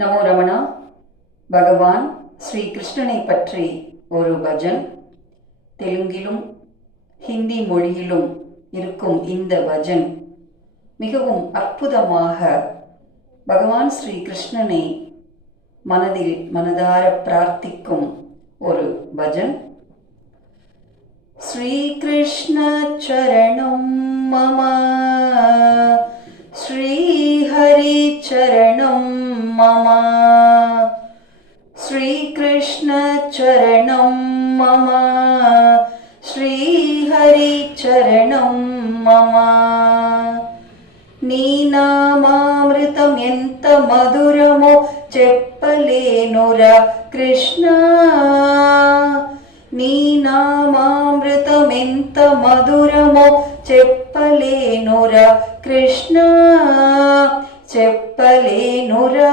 நமோ ரமணா. பகவான் ஸ்ரீ கிருஷ்ணனை பற்றி ஒரு பஜன். தெலுங்கிலும் ஹிந்தி மொழியிலும் இருக்கும் இந்த பஜன் மிகவும் அற்புதமாக பகவான் ஸ்ரீ கிருஷ்ணனை மனதில் மனதார பிரார்த்திக்கும் ஒரு பஜன். ஸ்ரீ கிருஷ்ண சரணம் மம, ஸ்ரீ ஹரி சரணம் மம, ஸ்ரீ கிருஷ்ண சரணம் மம, ஸ்ரீ ஹரி சரணம் மம. నీ నామామృతం ఎంత మధురమో చెప్పలేనురా కృష్ణ, నీ నామామృతం ఎంత మధురమో చెప్పలేనురా కృష్ణ, చెప్పలేనురా.